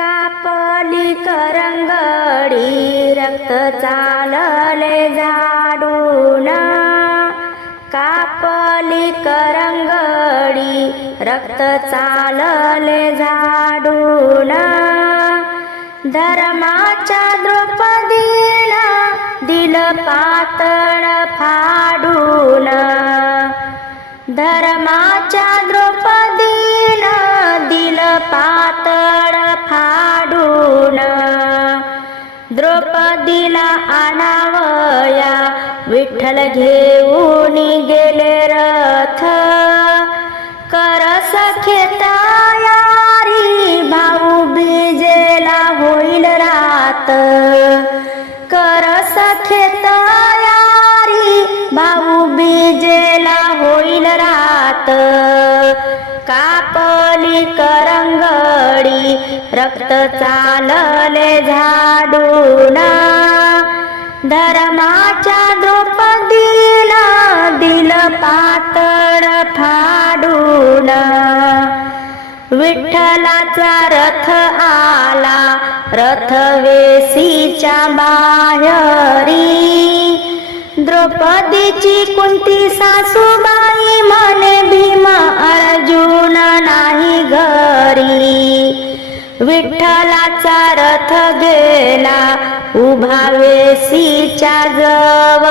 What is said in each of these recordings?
कापली करंगडी रक्त चालले झाडून. कापली करंगडी रक्त चालले झाडून. धर्माच्या द्रौपदीन दिल पातळ फाडून. धर्माच्या द्रौपदीन विठ्ठल घेऊन गेले रथ. कर सखेतायारी भाऊ बीजेला होईल रात. कर सखेतायारी भाऊ बीजेला होईल रात. कापली करंगडी रक्त चालले झाडून. धर्माच्या पातळ फाडून विठ्ठलाचा रथ आला. रथ वेसीच्या बाहेरी द्रौपदीची कुंती सासूबाई म्हणे भीम अर्जुन नाही घरी. विठ्ठलाचा रथ गेला. उभा वेसीच्या जवळी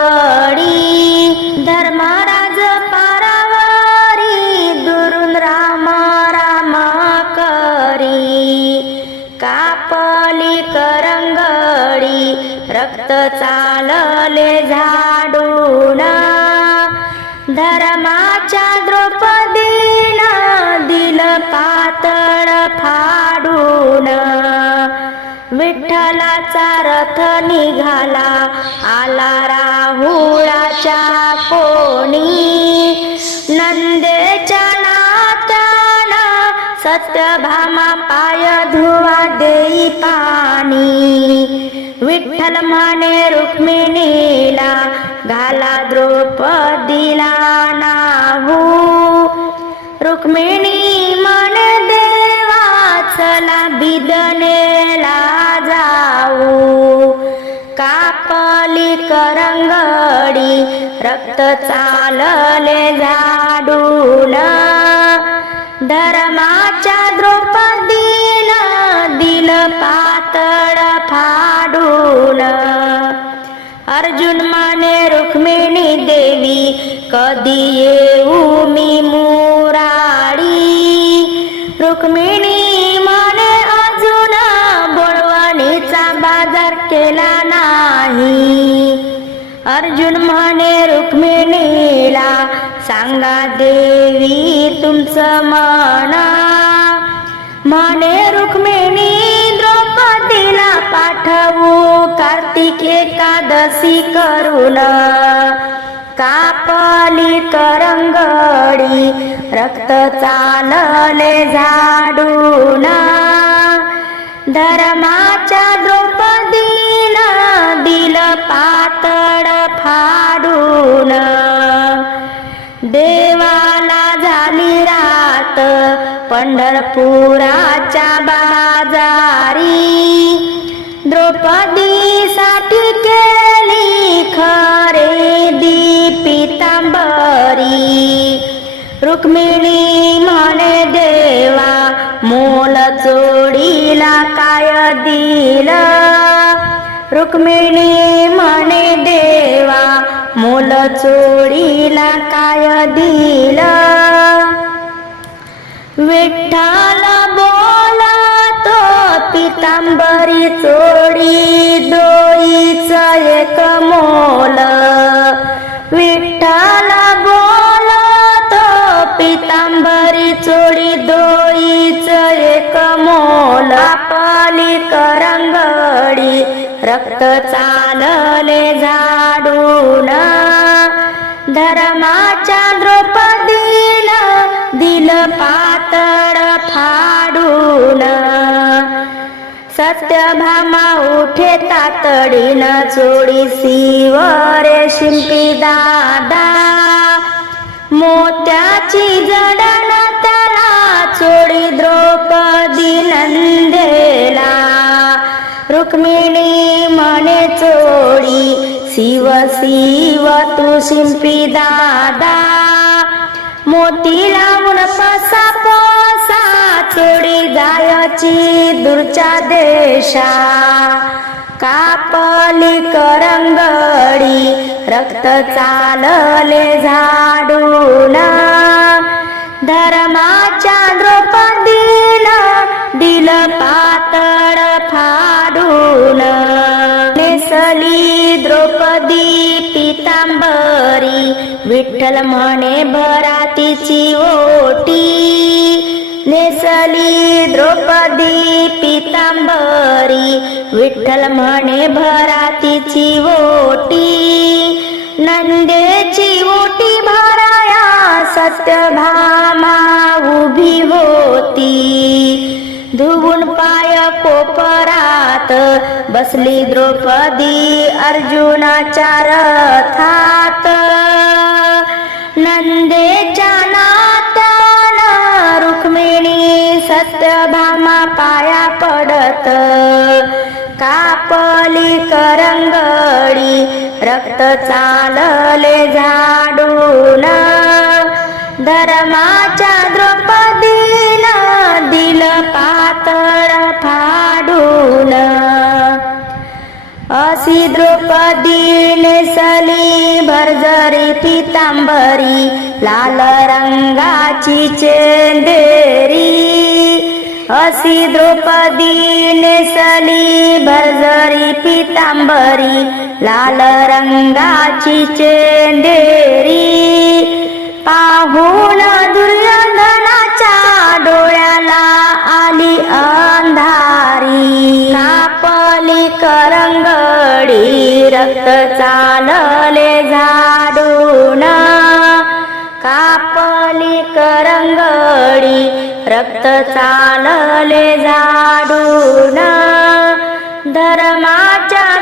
धर्माच्या द्रौपदीन दिल पातळ फाडून. विठ्ठलाचा रथ निघाला आला राहुळाच्या कोणी. नंदेच्या नात्यान सत्यभामा पाय धुवा देई पाणी. विठ्ठल म्हणे रुक्मिणीला घाला द्रौपदीला रुक्मिणी मन देवा चला बिदनेला जाऊ. कापली करंगडी रक्त चालले झाडून. धर्माच्या द्रौपदीन दिल पातळ फाडून. अर्जुन माने रुक्मिणी देवी कधी येऊ मी मू अर्जुन म्हणे रुक्मिणीला सांगा देवी तुमचं म्हणा म्हणे रुक्मिणी द्रौपदीला पाठवू कार्तिक एकादशी करून कापली करंगडी रक्त चालले झाडून. धर्माच्या पंढरपुराच्या बाजारी द्रौपदीसाठी केली खरेदी पितांबरी. रुक्मिणी म्हणे देवा मोल चोडीला काय दिल? रुक्मिणी म्हणे देवा मोल चोडीला काय दिलं? विठ्ठल बोलतो पितांबरी चोडी दोईचा एक मोल. विठ्ठल बोलतो पितांबरी चोडी दोईचा एक मोल. आपली करंगडी रक्त चालले झाडून. धर्मा सत्यभामा उठे तातडीन चोडी शिवरे शिंपी दादा. मोत्याची जडण त्याला चोडी द्रौपदी नंदेला. रुक्मिणी मने चोडी शिव शिव तू शिंपी दादा. मोतीला देशा कापली करंगडी रक्त चालले झाडून धर्माच्या द्रौपदीला दिल पातळ फाडून नेसली द्रौपदी पितांबरी विठ्ठल म्हणे भरातीची ओटी. नेसली द्रौपदी पितांबरी विठ्ठल म्हणे भरातीची ओटी. नंदेची ओटी भराया सत्यभामा उभी होती. धुवून पाय कोपरात बसली द्रौपदी अर्जुनाच्या रथात. नंदेच्या सत्यभामा पाया पडत. कापली करंगडी रक्त चालले झाडून. धर्मा अशी द्रौपदी सली भरजरी पितांबरी लाल रंगाची चेंदेरी. असी द्रौपदी सली भरजरी पितांबरी लाल रंगाची चेंदेरी. पाहुणा चालले झाडून. कापली करंगडी रक्त चालले झाडून. धर्माच्या